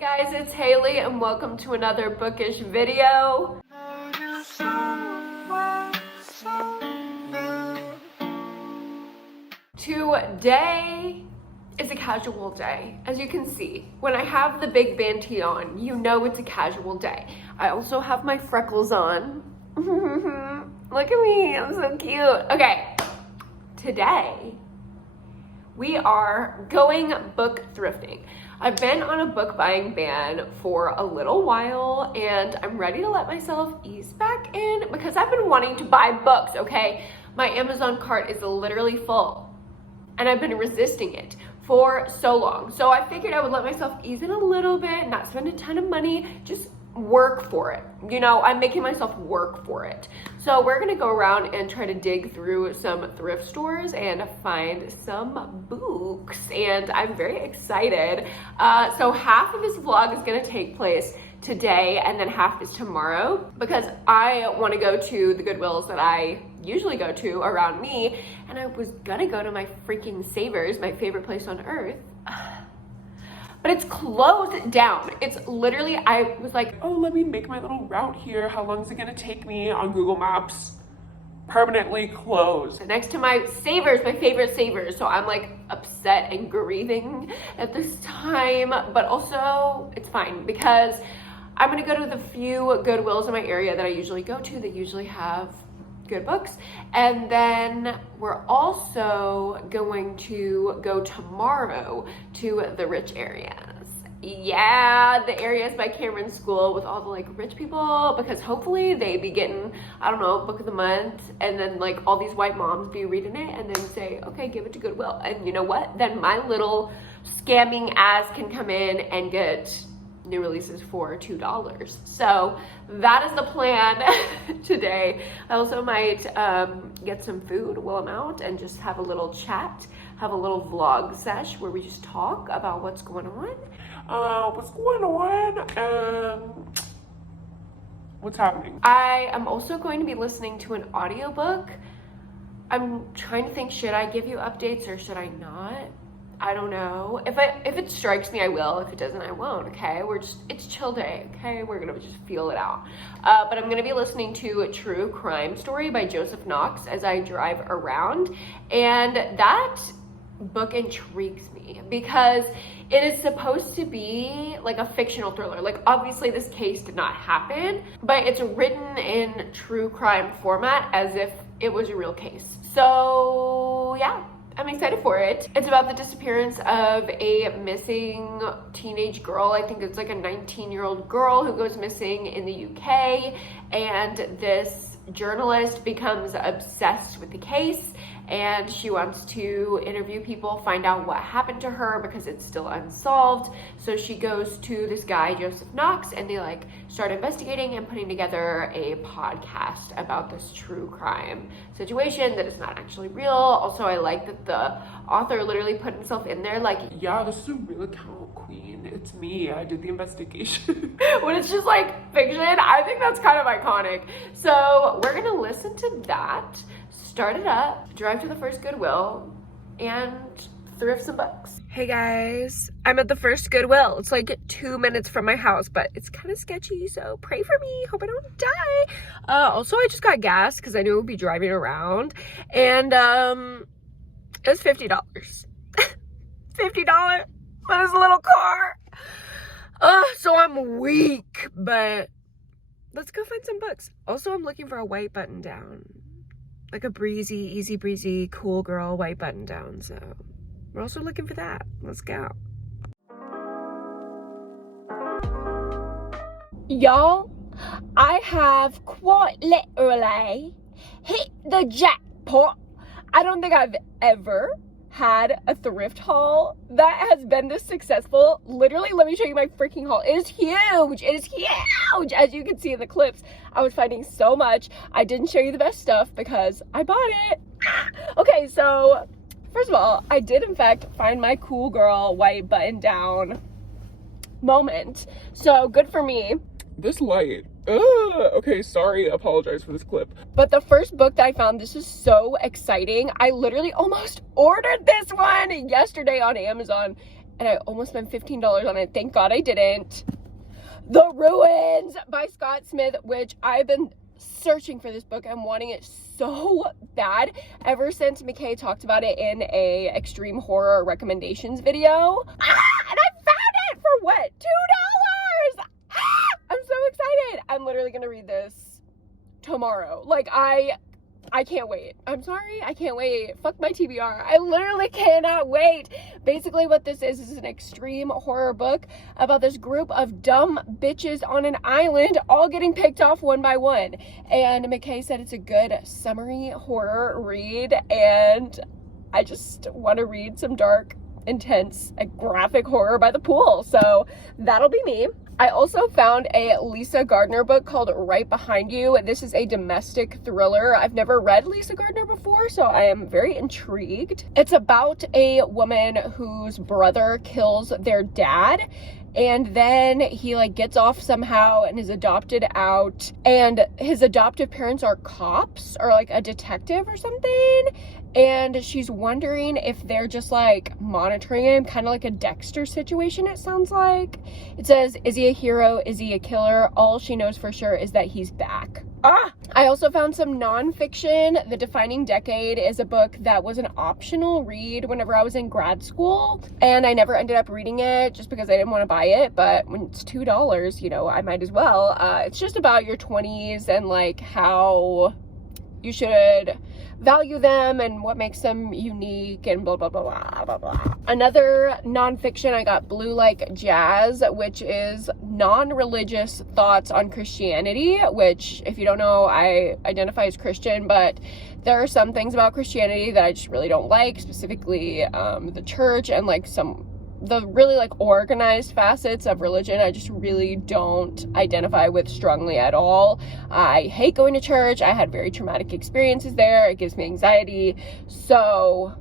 Guys, it's Haley and welcome to another bookish video. Today is a casual day. As you can see, when I have the big band tee on, you know it's a casual day. I also have my freckles on. Look at me, I'm so cute. Okay, today we are going book thrifting. I've been on a book buying ban for a little while and I'm ready to let myself ease back in because I've been wanting to buy books, okay? My Amazon cart is literally full and I've been resisting it for so long. So I figured I would let myself ease in a little bit, not spend a ton of money, just work for it. You know, I'm making myself work for it. So we're gonna go around and try to dig through some thrift stores and find some books, and I'm very excited. So half of this vlog is gonna take place today and then half is tomorrow because I want to go to the Goodwills that I usually go to around me, and I was gonna go to my freaking Savers, my favorite place on earth. But it's closed down. It's literally, I was like, oh, let me make my little route here. How long is it gonna take me on Google Maps? Permanently closed. Next to my Savers, my favorite Savers. So I'm like upset and grieving at this time, but also it's fine because I'm gonna go to the few Goodwills in my area that I usually go to that usually have good books. And then we're also going to go tomorrow to the rich areas. Yeah, the areas by Cameron's school with all the like rich people, because hopefully they be getting, I don't know, book of the month, and then like all these white moms be reading it and then say, okay, give it to Goodwill. And you know what? Then my little scamming ass can come in and get new releases for $2. So that is the plan today. I also might get some food while I'm out and just have a little chat, have a little vlog sesh where we just talk about what's going on. What's going on? What's happening? I am also going to be listening to an audiobook. I'm trying to think, should I give you updates or should I not? I don't know. If it strikes me, I will. If it doesn't, I won't, okay? It's chill day, okay? We're gonna just feel it out. But I'm gonna be listening to a true crime story by Joseph Knox as I drive around. And that book intrigues me because it is supposed to be like a fictional thriller. Like obviously this case did not happen, but it's written in true crime format as if it was a real case. So yeah. I'm excited for it. It's about the disappearance of a missing teenage girl. I think it's like a 19-year-old girl who goes missing in the UK, and this journalist becomes obsessed with the case and she wants to interview people, find out what happened to her because it's still unsolved. So she goes to this guy, Joseph Knox, and they like start investigating and putting together a podcast about this true crime situation that is not actually real. Also, I like that the author literally put himself in there like, yeah, this is a real account, queen. It's me. I did the investigation. When it's just like fiction, I think that's kind of iconic. So we're gonna listen to that, start it up, drive to the first Goodwill, and thrift some books. Hey guys, I'm at the first Goodwill. It's like 2 minutes from my house, but it's kind of sketchy, so pray for me. Hope I don't die. Also, I just got gas because I knew I would be driving around, and it was $50. $50 for this little car. So I'm weak, but let's go find some books. Also, I'm looking for a white button down. Like a breezy, easy breezy, cool girl white button down. So we're also looking for that. Let's go. Y'all, I have quite literally hit the jackpot. I don't think I've ever had a thrift haul that has been this successful. Literally, let me show you my freaking haul. It is huge. It is huge. As you can see in the clips, I was finding so much. I didn't show you the best stuff because I bought it. Okay, so first of all, I did in fact find my cool girl white button down moment. So good for me. This light. Okay, sorry, apologize for this clip. But the first book that I found, this is so exciting. I literally almost ordered this one yesterday on Amazon and I almost spent $15 on it. Thank God I didn't. The Ruins by Scott Smith, which I've been searching for this book. I'm wanting it so bad ever since McKay talked about it in a extreme horror recommendations video. And I found it for what? $2! I'm so excited. I'm literally gonna read this tomorrow. Like, I can't wait. I'm sorry, I can't wait. Fuck my TBR. I literally cannot wait. Basically what this is an extreme horror book about this group of dumb bitches on an island all getting picked off one by one. And McKay said it's a good summary horror read, and I just want to read some dark, intense, graphic horror by the pool. So that'll be me. I also found a Lisa Gardner book called Right Behind You. This is a domestic thriller. I've never read Lisa Gardner before, so I am very intrigued. It's about a woman whose brother kills their dad, and then he like gets off somehow and is adopted out, and his adoptive parents are cops or like a detective or something, and she's wondering if they're just like monitoring him, kind of like a Dexter situation, it sounds like. It says, is he a hero? Is he a killer? All she knows for sure is that he's back. I also found some nonfiction. The Defining Decade is a book that was an optional read whenever I was in grad school, and I never ended up reading it just because I didn't want to buy it, but when it's $2, you know, I might as well. It's just about your 20s and like how you should value them and what makes them unique and blah, blah, blah, blah, blah, blah. Another nonfiction, I got Blue Like Jazz, which is non-religious thoughts on Christianity, which, if you don't know, I identify as Christian, but there are some things about Christianity that I just really don't like, specifically the church and like the really like organized facets of religion. I just really don't identify with strongly at all. I hate going to church. I had very traumatic experiences there. It gives me anxiety. So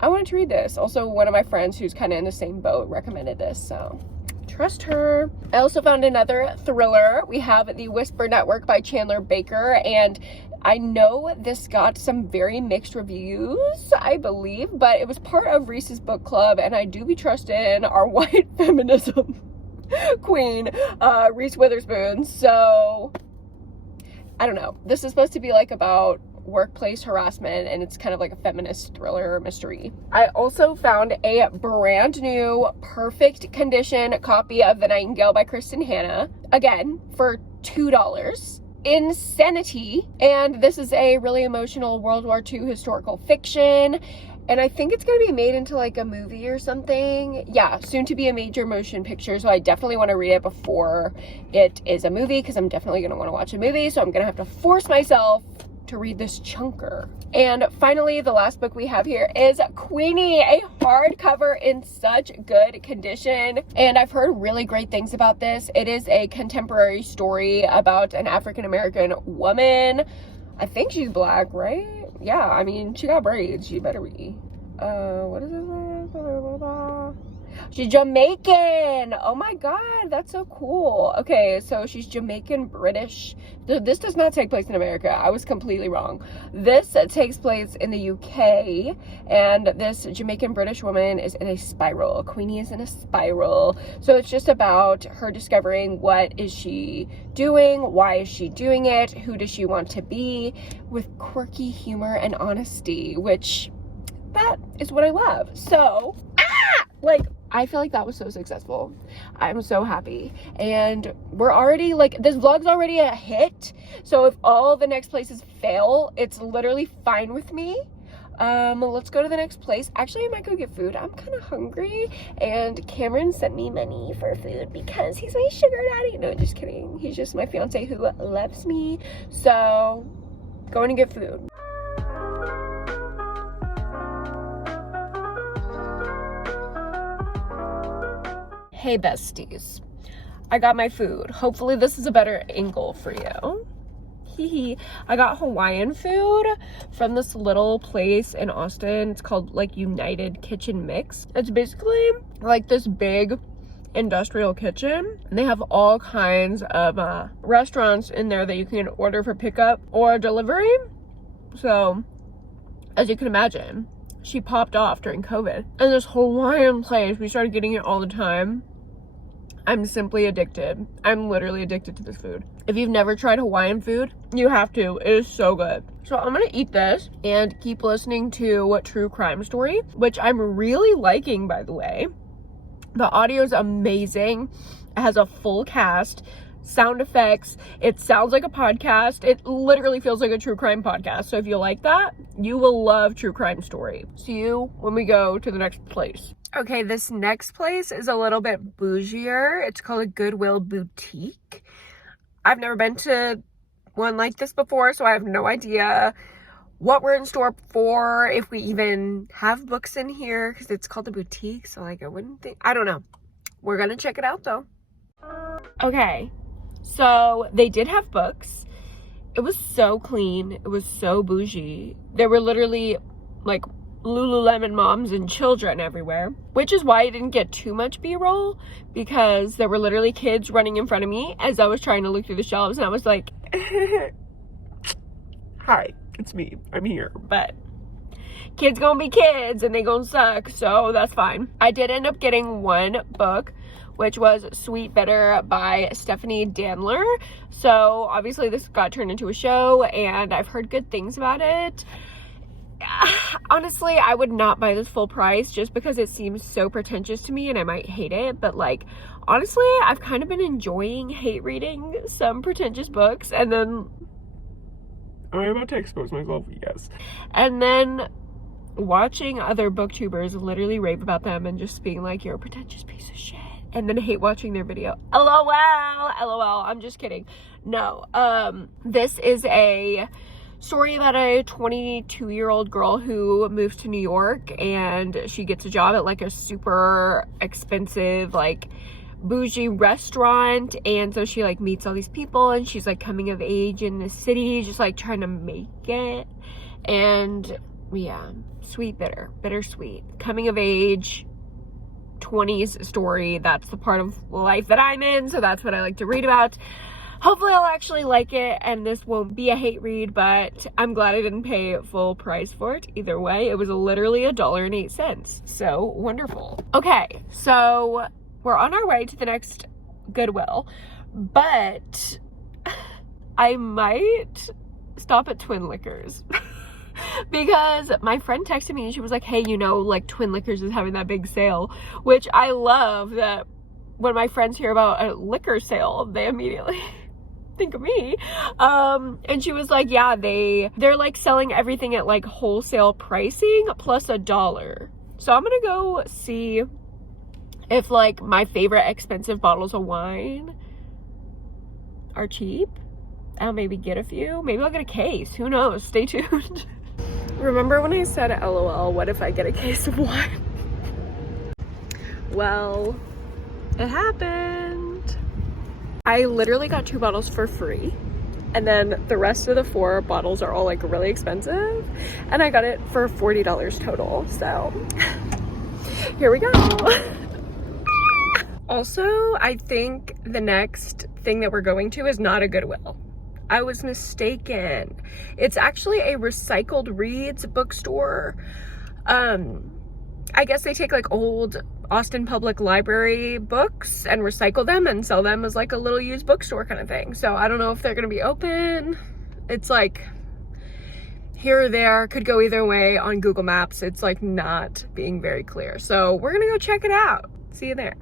I wanted to read this. Also, one of my friends who's kind of in the same boat recommended this, so trust her. I also found another thriller. We have The Whisper Network by Chandler Baker, and I know this got some very mixed reviews, I believe, but it was part of Reese's book club, and I do be trusting our white feminism queen, Reese Witherspoon. So I don't know. This is supposed to be like about workplace harassment, and it's kind of like a feminist thriller mystery. I also found a brand new perfect condition copy of The Nightingale by Kristen Hanna, again for $2. Insanity. And this is a really emotional World War II historical fiction, and I think it's gonna be made into like a movie or something. Yeah, soon to be a major motion picture, so I definitely want to read it before it is a movie, because I'm definitely gonna want to watch a movie, so I'm gonna have to force myself to read this chunker. And finally, the last book we have here is Queenie, a hardcover in such good condition, and I've heard really great things about this. It is a contemporary story about an African-American woman. I think she's black, right? Yeah, I mean, she got braids. She better be. What is it? She's Jamaican. Oh my god, that's so cool. Okay, so she's Jamaican British. This does not take place in America. I was completely wrong. This takes place in the UK, and this Jamaican British woman is in a spiral. Queenie is in a spiral. So it's just about her discovering what is she doing, why is she doing it, who does she want to be, with quirky humor and honesty, which that is what I love. So, like, I feel like that was so successful. I'm so happy. And we're already, like, this vlog's already a hit. So if all the next places fail, it's literally fine with me. Let's go to the next place. Actually, I might go get food. I'm kind of hungry. And Cameron sent me money for food because he's my sugar daddy. No, just kidding. He's just my fiance who loves me. So, going to get food. Hey besties, I got my food. Hopefully this is a better angle for you. Hee. I got Hawaiian food from this little place in Austin. It's called like United Kitchen Mix. It's basically like this big industrial kitchen, and they have all kinds of restaurants in there that you can order for pickup or delivery. So as you can imagine, she popped off during COVID. And this Hawaiian place, we started getting it all the time. I'm simply addicted. I'm literally addicted to this food. If you've never tried Hawaiian food, you have to. It is so good. So I'm gonna eat this and keep listening to True Crime Story, which I'm really liking, by the way. The audio is amazing. It has a full cast, sound effects. It sounds like a podcast. It literally feels like a true crime podcast. So if you like that, you will love True Crime Story. See you when we go to the next place. Okay, this next place is a little bit bougier. It's called a Goodwill boutique. I've never been to one like this before, so I have no idea what we're in store for, if we even have books in here, because it's called a boutique, so like I wouldn't think, I don't know. We're gonna check it out though. Okay, so they did have books. It was so clean. It was so bougie. There were literally like Lululemon moms and children everywhere, which is why I didn't get too much B-roll, because there were literally kids running in front of me as I was trying to look through the shelves, and I was like, Hi, it's me. I'm here. but kids gonna be kids and they gonna suck, so that's fine. I did end up getting one book, which was Sweet Bitter by Stephanie Danler. So obviously this got turned into a show and I've heard good things about it. Honestly, I would not buy this full price just because it seems so pretentious to me and I might hate it, but like honestly, I've kind of been enjoying hate reading some pretentious books, and then Am I about to expose myself? Yes. and then watching other booktubers literally rave about them and just being like, you're a pretentious piece of shit, and then hate watching their video. LOL. I'm just kidding. No, this is a story about a 22-year-old girl who moves to New York and she gets a job at like a super expensive like bougie restaurant, and so she like meets all these people and she's like coming of age in the city, just like trying to make it. And yeah, sweet bitter, bittersweet, coming of age 20s story. That's the part of life that I'm in, so that's what I like to read about. Hopefully I'll actually like it and this won't be a hate read, but I'm glad I didn't pay full price for it. Either way, it was literally $1.08. So wonderful. Okay, so we're on our way to the next Goodwill, but I might stop at Twin Liquors because my friend texted me and she was like, hey, you know, like Twin Liquors is having that big sale, which I love that when my friends hear about a liquor sale, they immediately think of me. And she was like, yeah, they're like selling everything at like wholesale pricing plus $1. So I'm gonna go see if like my favorite expensive bottles of wine are cheap. I'll maybe get a few. Maybe I'll get a case. Who knows? Stay tuned. Remember when I said LOL, what if I get a case of wine? Well, it happened. I literally got 2 bottles for free, and then the rest of the 4 bottles are all like really expensive, and I got it for $40 total. So here we go. Also, I think the next thing that we're going to is not a Goodwill. I was mistaken. It's actually a recycled reads bookstore. I guess they take like old Austin Public Library books and recycle them and sell them as like a little used bookstore kind of thing. So I don't know if they're gonna be open. It's like here or there, could go either way on Google Maps. It's like not being very clear. So we're gonna go check it out. See you there.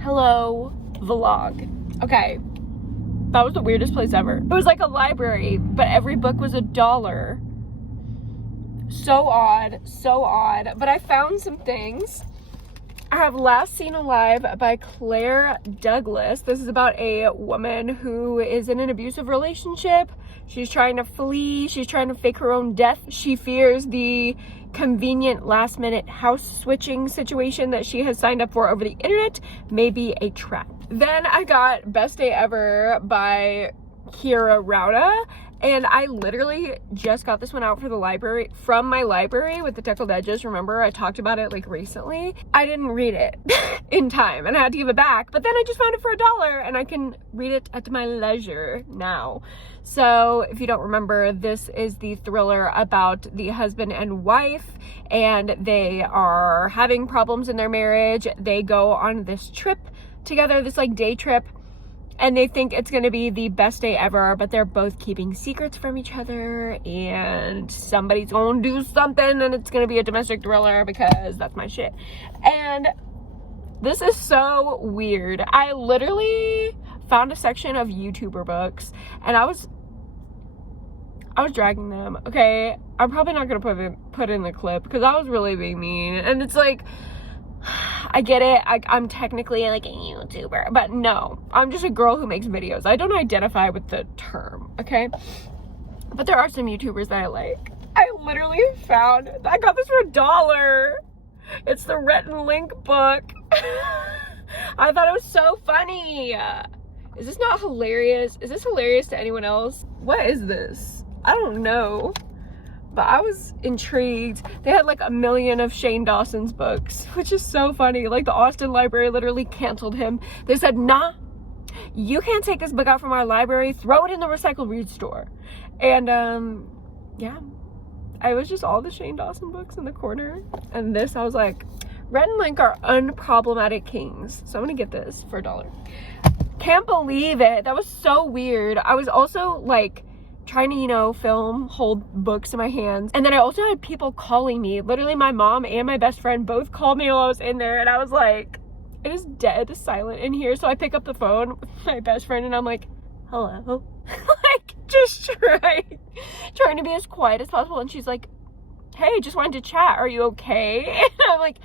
Hello, vlog. Okay, that was the weirdest place ever. It was like a library, but every book was $1. So odd, but I found some things. I have Last Seen Alive by Claire Douglas. This is about a woman who is in an abusive relationship. She's trying to flee. She's trying to fake her own death. She fears the convenient last-minute house switching situation that she has signed up for over the internet may be a trap. Then I got Best Day Ever by Kira Rauda, And I literally just got this one out for the library, from my library with the deckled edges. Remember, I talked about it like recently. I didn't read it in time and I had to give it back, but then I just found it for $1 and I can read it at my leisure now. So if you don't remember, this is the thriller about the husband and wife, and they are having problems in their marriage. They go on this trip together, this like day trip, and they think it's gonna be the best day ever, but they're both keeping secrets from each other, and somebody's gonna do something, and it's gonna be a domestic thriller because that's my shit. And this is so weird. I literally found a section of YouTuber books, and I was dragging them. Okay, I'm probably not gonna put in the clip because I was really being mean, and it's like, I get it, I'm technically like a YouTuber, but no, I'm just a girl who makes videos. I don't identify with the term, okay? But there are some YouTubers that I like. I literally I got this for $1. It's the Rhett and Link book. I thought it was so funny. Is this not hilarious? Is this hilarious to anyone else? What is this? I don't know. But I was intrigued. They had like 1 million of Shane Dawson's books, which is so funny. Like the Austin library literally canceled him. They said, nah, you can't take this book out from our library. Throw it in the recycle read store. And yeah, I was just all the Shane Dawson books in the corner. And this, I was like, Rhett and Link are unproblematic kings. So I'm gonna get this for $1. Can't believe it. That was so weird. I was also like, trying to, you know, hold books in my hands. And then I also had people calling me. Literally my mom and my best friend both called me while I was in there, and I was like, it is dead silent in here. So I pick up the phone with my best friend and I'm like, hello? Like, just trying to be as quiet as possible. And she's like, hey, just wanted to chat. Are you okay? And I'm like,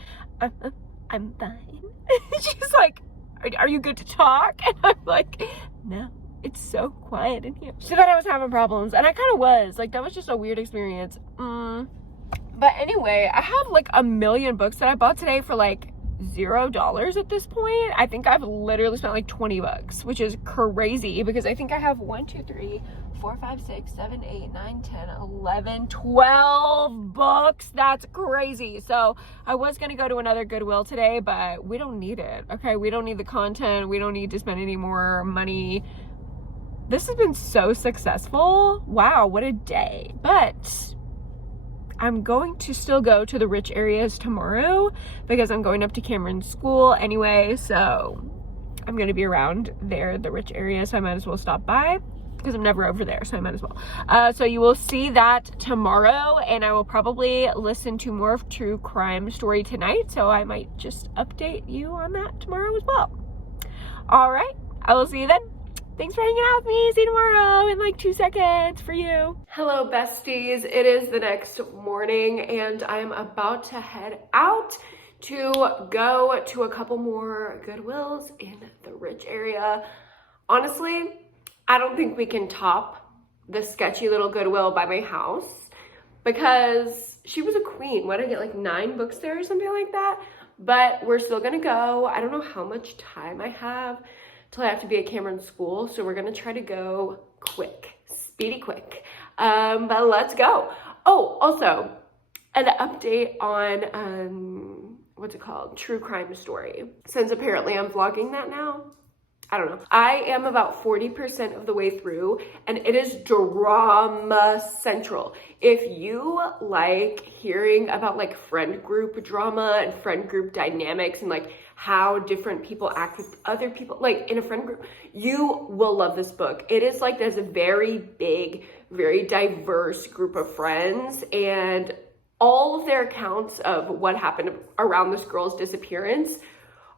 I'm fine. She's like, are you good to talk? And I'm like, no. It's so quiet in here. She thought I was having problems, and I kind of was. Like, that was just a weird experience. But anyway, I have like 1 million books that I bought today for like $0 at this point. I think I've literally spent like 20 bucks, which is crazy because I think I have 1, 2, 3, 4, 5, 6, 7, 8, 9, 10, 11, 12 books. That's crazy. So I was gonna go to another Goodwill today, but we don't need it. Okay, we don't need the content. We don't need to spend any more money. This has been so successful. Wow, what a day. But I'm going to still go to the rich areas tomorrow because I'm going up to Cameron's school anyway. So I'm going to be around there, the rich area. So I might as well stop by because I'm never over there. So I might as well. So you will see that tomorrow, and I will probably listen to more of True Crime Story tonight. So I might just update you on that tomorrow as well. All right, I will see you then. Thanks for hanging out with me. See you tomorrow in like 2 seconds for you. Hello, besties. It is the next morning, and I'm about to head out to go to a couple more Goodwills in the rich area. Honestly, I don't think we can top the sketchy little Goodwill by my house because she was a queen. What did I get, like 9 books there or something like that? But we're still gonna go. I don't know how much time I have till I have to be at Cameron's school, so we're gonna try to go quick, speedy quick. But let's go. Oh, also, an update on, what's it called? True Crime Story. Since apparently I'm vlogging that now. I don't know. I am about 40% of the way through, and it is drama central. If you like hearing about like friend group drama and friend group dynamics and like how different people act with other people, like in a friend group, you will love this book. It is like there's a very big, very diverse group of friends, and all of their accounts of what happened around this girl's disappearance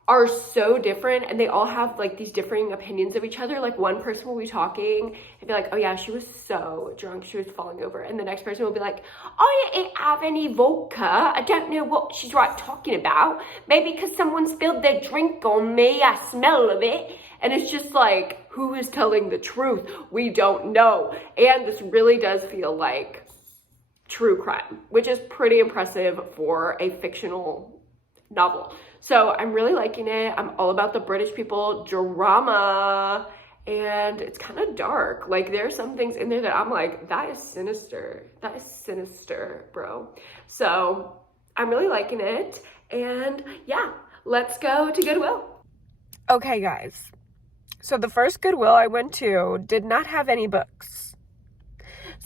are so different, and they all have like these differing opinions of each other. Like one person will be talking and be like, oh yeah, she was so drunk, she was falling over. And the next person will be like, I didn't have any vodka. I don't know what she's talking about. Maybe because someone spilled their drink on me, I smell of it. And it's just like, who is telling the truth? We don't know. And this really does feel like true crime, which is pretty impressive for a fictional novel. So I'm really liking it. I'm all about the British people drama, and it's kind of dark. Like, there's some things in there that I'm like, that is sinister. That is sinister, bro. So I'm really liking it. And yeah, let's go to Goodwill. Okay, guys. So the first Goodwill I went to did not have any books.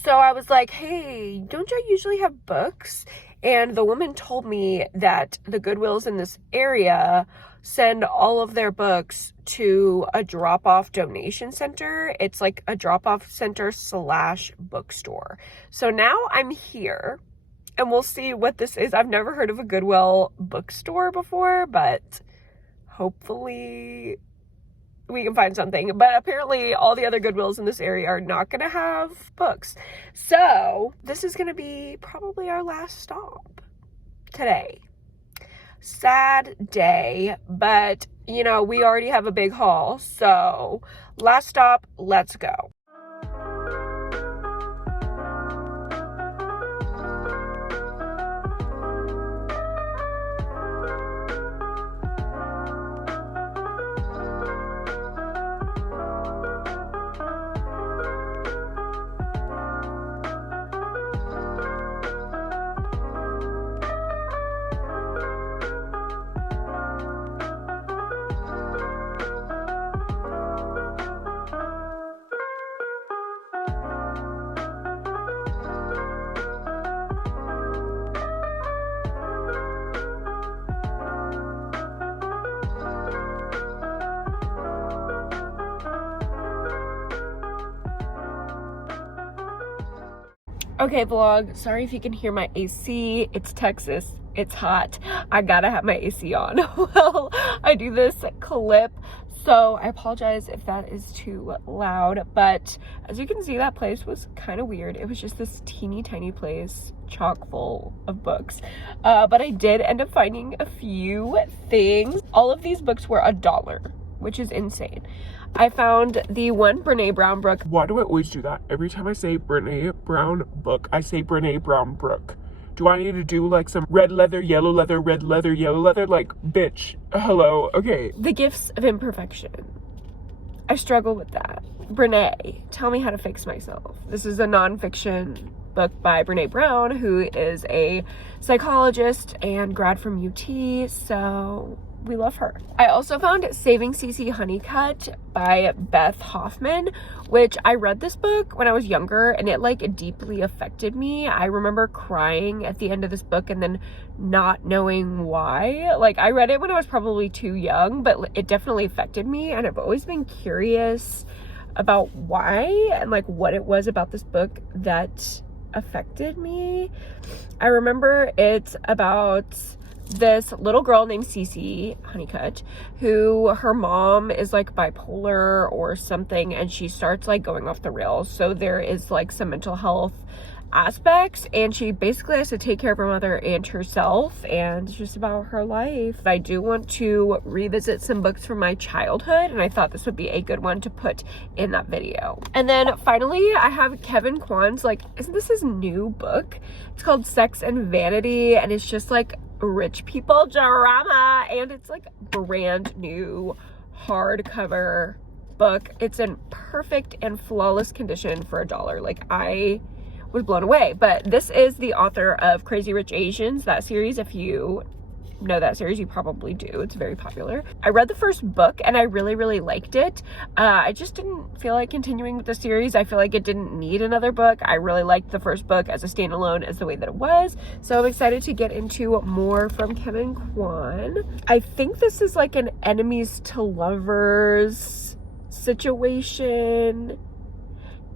So I was like, hey, don't you usually have books? And the woman told me that the Goodwills in this area send all of their books to a drop-off donation center. It's like a drop-off center / bookstore. So now I'm here and we'll see what this is. I've never heard of a Goodwill bookstore before, but hopefully we can find something. But apparently all the other Goodwills in this area are not going to have books. So this is going to be probably our last stop today. Sad day, but you know, we already have a big haul. So last stop, let's go. Okay, vlog, sorry if you can hear my AC. It's Texas, it's hot. I gotta have my AC on while I do this clip. So I apologize if that is too loud, but as you can see, that place was kind of weird. It was just this teeny tiny place chock full of books. But I did end up finding a few things. All of these books were $1, which is insane. I found the one Brene Brown book. Why do I always do that? Every time I say Brene Brown book, I say Brene Brown book. Do I need to do like some red leather, yellow leather, red leather, yellow leather? Like, bitch, hello, okay. The Gifts of Imperfection. I struggle with that. Brene, tell me how to fix myself. This is a nonfiction book by Brene Brown, who is a psychologist and grad from UT, so we love her. I also found Saving CC Honeycutt by Beth Hoffman, which I read this book when I was younger and it like deeply affected me. I remember crying at the end of this book and then not knowing why. Like, I read it when I was probably too young, but it definitely affected me, and I've always been curious about why and like what it was about this book that affected me. I remember it's about this little girl named Cece Honeycutt, who her mom is like bipolar or something, and she starts like going off the rails. So there is like some mental health aspects, and she basically has to take care of her mother and herself, and it's just about her life. I do want to revisit some books from my childhood, and I thought this would be a good one to put in that video. And then finally, I have Kevin Kwan's, like, isn't this his new book? It's called Sex and Vanity, and it's just like rich people drama, and it's like brand new hardcover book. It's in perfect and flawless condition for $1. Like, I was blown away. But this is the author of Crazy Rich Asians, that series. If you know that series, you probably do. It's very popular. I read the first book and I really liked it. I just didn't feel like continuing with the series. I feel like it didn't need another book. I really liked the first book as a standalone, as the way that it was. So I'm excited to get into more from Kevin Kwan. I think this is like an enemies to lovers situation.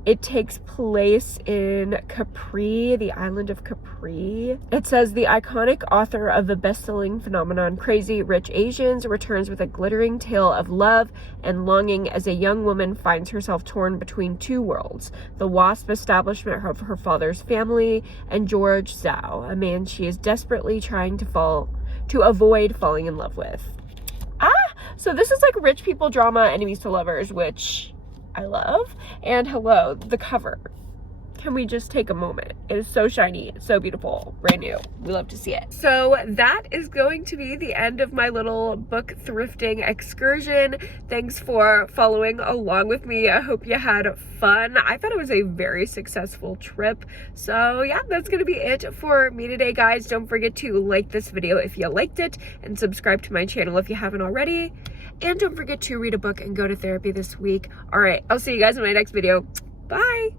It takes place in Capri, the island of Capri. It says the iconic author of the best-selling phenomenon Crazy Rich Asians returns with a glittering tale of love and longing as a young woman finds herself torn between two worlds, the WASP establishment of her father's family and George Zhao, a man she is desperately trying to avoid falling in love with. So this is like rich people drama, enemies to lovers, which I love. And hello, the cover. can we just take a moment? It is so shiny, it's so beautiful, brand new. We love to see it. So that is going to be the end of my little book thrifting excursion. Thanks for following along with me. I hope you had fun. I thought it was a very successful trip. So yeah, that's gonna be it for me today, guys. Don't forget to like this video if you liked it and subscribe to my channel if you haven't already. And don't forget to read a book and go to therapy this week. All right, I'll see you guys in my next video. Bye.